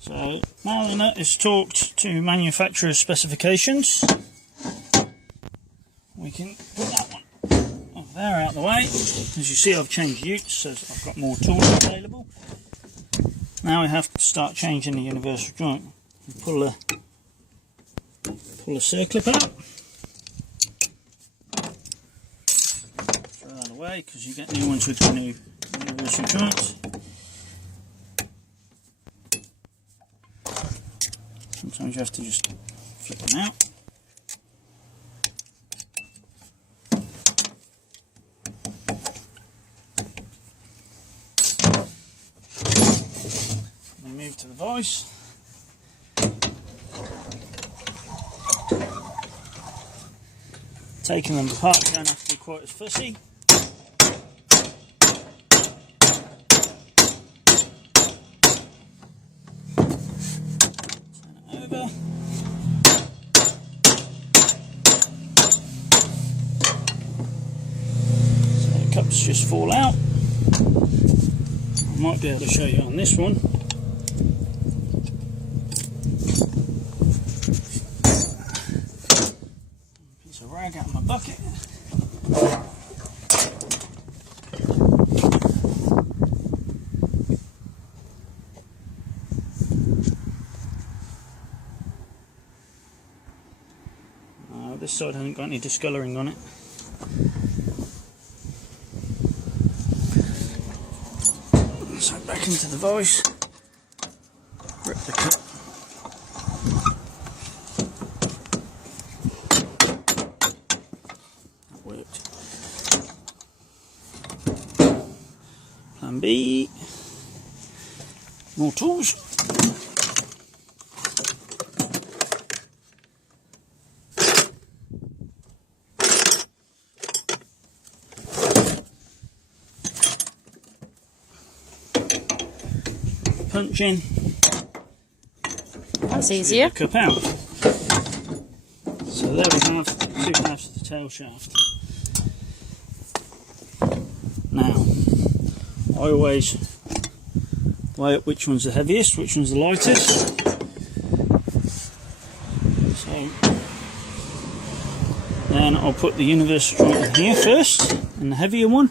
So now the nut is torqued to manufacturer's specifications, we can put that one over there out of the way. As you see, I've changed utes, so I've got more tools available. Now we have to start changing the universal joint. Pull the circlip out. Throw that away because you get new ones with the new universal joints. Sometimes you have to just flip them out. And move to the vise. Taking them apart, you don't have to be quite as fussy. Turn it over. So the cups just fall out. I might be able to show you on this one. Piece of rag out of my bucket. This side hasn't got any discolouring on it. So back into the vise, rip the cup. That worked. Plan B. More tools. Punch in. That's easier. Cup out. So there we have two halves of the tail shaft. Now, I always weigh up which one's the heaviest, which one's the lightest. So then I'll put the universal joint in here first, and the heavier one,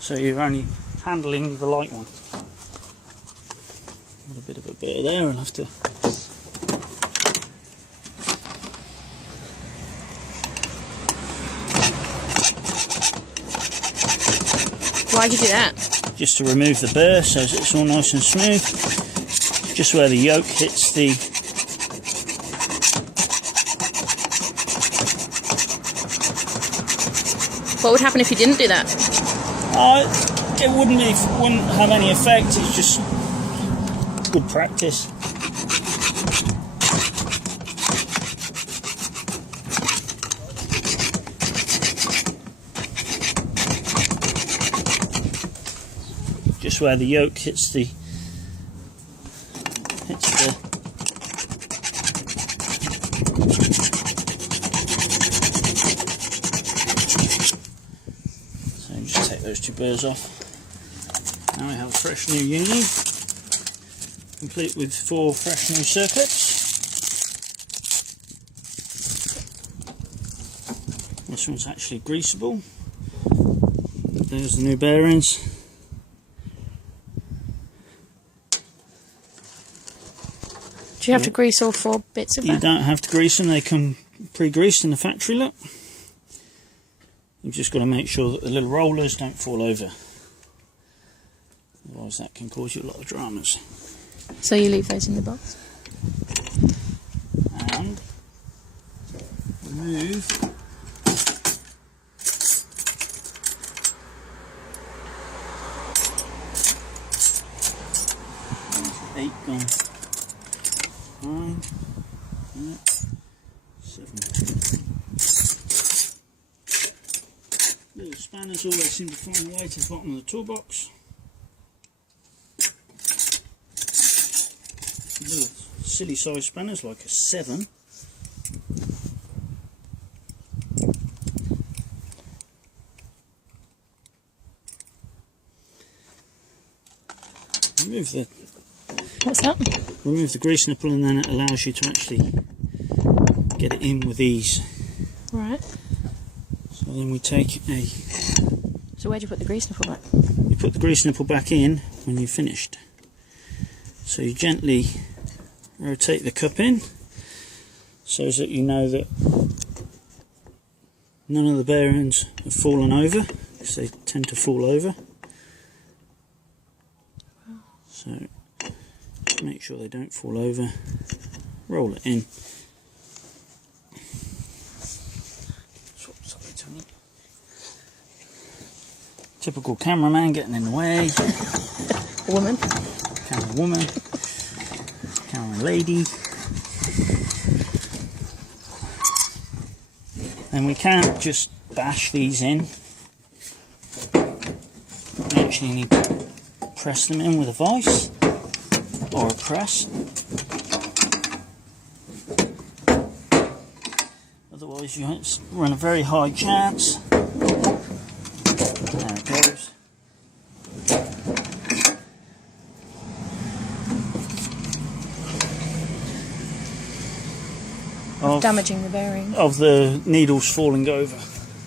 so you're only handling the light one. A bit of a burr there, I'll have to. Why'd you do that? Just to remove the burr so it's all nice and smooth. Just where the yoke hits the. What would happen if you didn't do that? It wouldn't have any effect, it's just good practice. Just where the yoke hits the so just take those two burrs off. Now we have a fresh new uni, complete with 4 fresh new circlets. This one's actually greasable. There's the new bearings. Do you have to grease all 4 bits of that? You don't have to grease them, they come pre-greased in the factory look. You've just got to make sure that the little rollers don't fall over. Otherwise that can cause you a lot of dramas. So you leave those in the box? And remove there's 8 gone. 9, 7. Little spanners always seem to find a way to the bottom of the toolbox. Little silly size spanners like a 7. Remove the What's that? Remove the grease nipple and then it allows you to actually get it in with ease. Right. So then we take a... So where do you put the grease nipple back? You put the grease nipple back in when you've finished. So you gently rotate the cup in so that you know that none of the bearings have fallen over, because they tend to fall over. So just make sure they don't fall over. Roll it in. Swap sides on it. Typical cameraman getting in the way. Woman. Camera woman. Camera lady. And we can't just bash these in. We actually need to press them in with a vice or a press. Otherwise you run a very high chance. There it goes. Damaging the bearing. Of the needles falling over.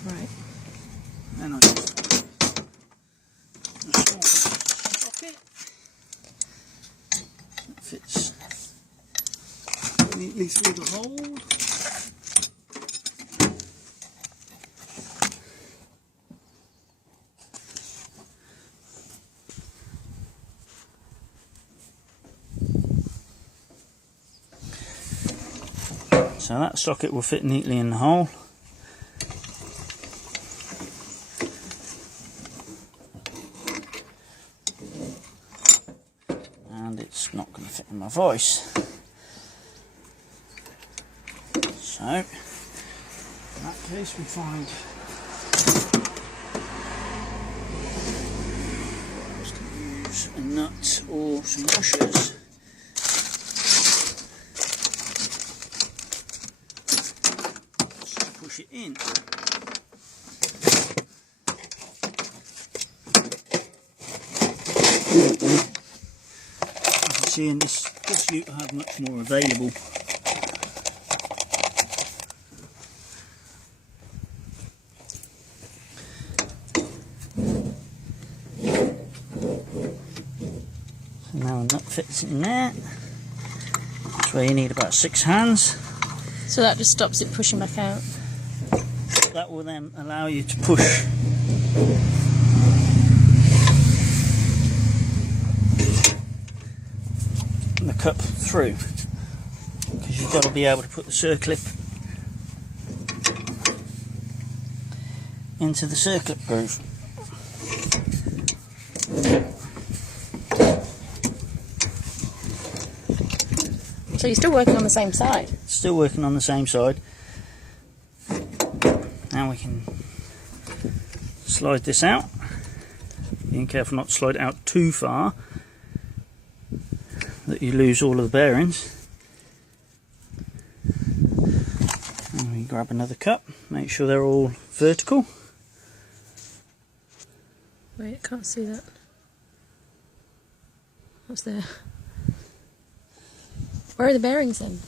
Right. Then I just socket. That fits neatly through the hole. So that socket will fit neatly in the hole. And it's not going to fit in my vice. So, in that case we find I was going to use a nut or some washers. Push it in. As you see in this ute I have much more available. So now a nut fits in there. That's where you need about 6 hands. So that just stops it pushing back out. That will then allow you to push the cup through, because you've got to be able to put the circlip into the circlip groove. So you're still working on the same side? Still working on the same side. Now we can slide this out. Being careful not to slide it out too far that you lose all of the bearings. And we grab another cup, make sure they're all vertical. Wait, I can't see that. What's there? Where are the bearings then?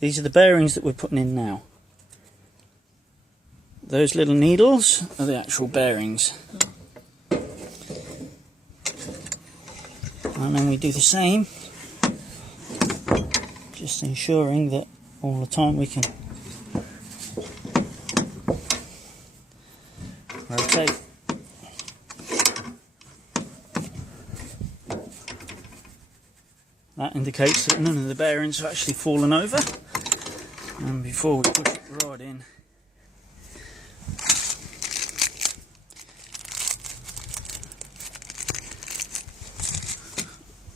These are the bearings that we're putting in now. Those little needles are the actual bearings. And then we do the same, just ensuring that all the time we can rotate. That indicates that none of the bearings have actually fallen over. And before we push it right in,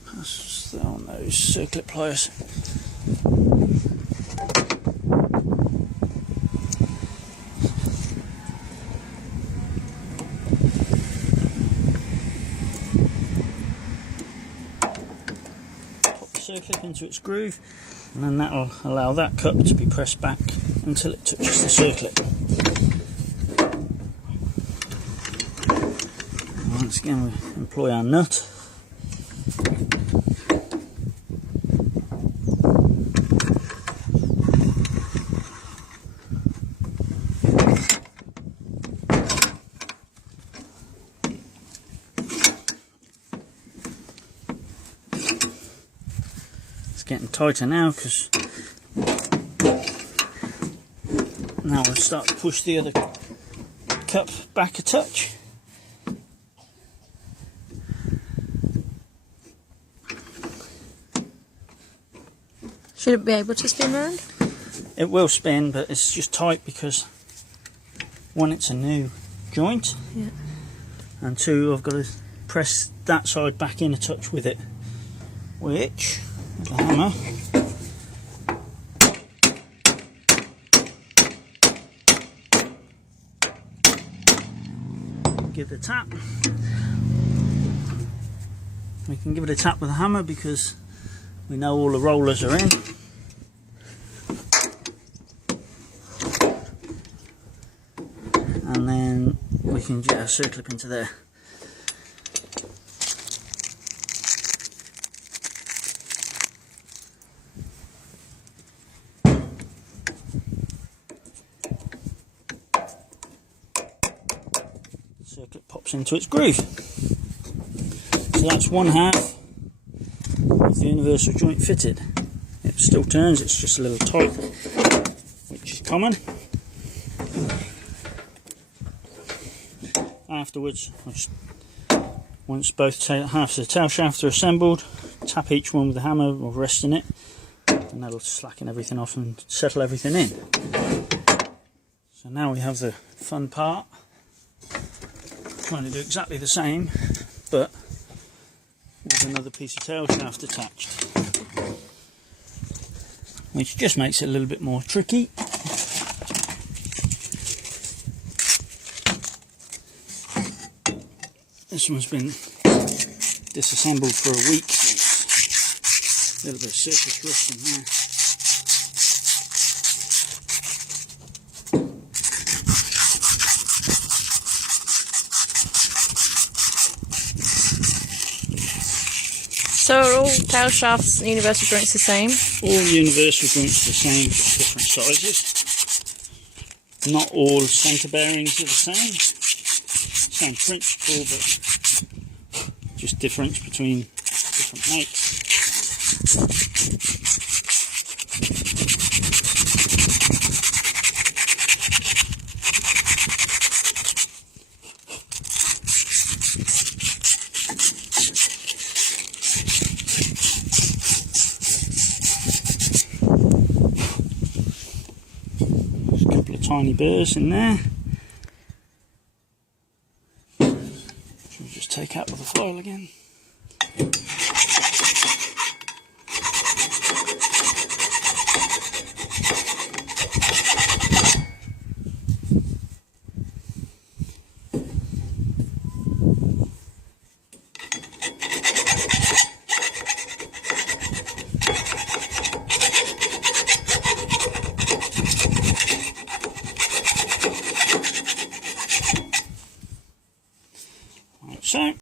pass on those circlip pliers. Circlip into its groove, and then that will allow that cup to be pressed back until it touches the circlip. Once again we employ our nut. getting tighter now, because now we'll start to push the other cup back a touch. Should it be able to spin round? It will spin, but it's just tight because one, it's a new joint, Yeah. and two, I've got to press that side back in a touch with it, which, with the hammer, give it a tap. We can give it a tap with a hammer because we know all the rollers are in. And then we can get a circlip into there. Circlip pops into its groove. So that's one half of the universal joint fitted. It still turns, it's just a little tight, which is common. Afterwards, once both halves of the tail shaft are assembled, tap each one with a hammer or resting it, and that'll slacken everything off and settle everything in. So now we have the fun part, trying to do exactly the same, but with another piece of tail shaft attached, which just makes it a little bit more tricky. This one's been disassembled for a week, so a little bit of surface rust in there. So are all tail shafts and universal joints the same? All universal joints are the same, just different sizes. Not all centre bearings are the same. Same principle, but just difference between different makes. There's a couple of tiny burrs in there. Just take out with the foil again. Like so.